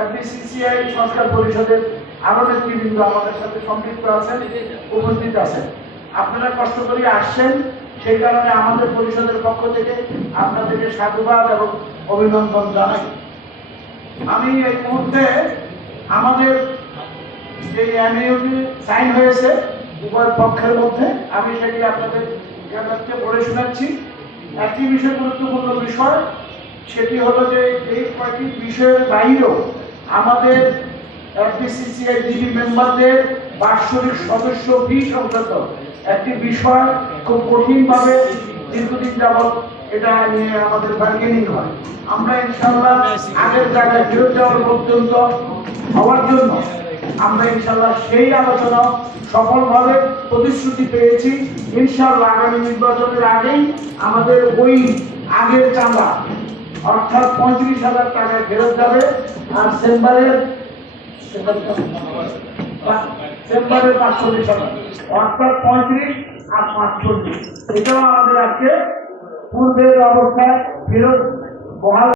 FBCCI সংস্কার পরিষদের আরো নেতৃবৃন্দ আমাদের সাথে সম্পৃক্ত আছেন, উপস্থিত আছেন। আপনারা কষ্ট করে আসছেন, সেই কারণে আমাদের পরিষদের পক্ষ থেকে আপনাদেরকে সাধুবাদ এবং অভিনন্দন জানাই। আমি এই মুহূর্তে আমাদের যে এমইউটি সাইন হয়েছে উভয় পক্ষের মধ্যে, আমি সেটি আপনাদের কাছে পড়ে শোনাচ্ছি। একটি বিষয়, গুরুত্বপূর্ণ বিষয়, সেটি হলো যে এই কয়েকটি বিষয়ের বাইরেও আমাদের এফবিসিসিআই জিবি মেম্বারদের বাৎসরিক সদস্য ফি সংক্রান্ত একটি বিষয় খুব কঠিনভাবে দীর্ঘদিন যাবৎ এটা নিয়ে আমাদের বার্গেনিং হয়। আমরা ইনশাল্লাহ আগের জায়গায় ফেরত যাওয়ার পর্যন্ত হওয়ার জন্য আমরা ইনশাল্লাহ সেই আলোচনা সফলভাবে প্রতিশ্রুতি পেয়েছি। ইনশাল্লাহ আগামী নির্বাচনের আগেই আমাদের ওই আগের চাঁদা অর্থাৎ 35,000 টাকায় ফেরত যাবে। আর চেম্বারের 45,000 অর্থাৎ 35 আর 45, এটাও আমাদের আজকে পূর্বের অবস্থায় ফেরত বহাল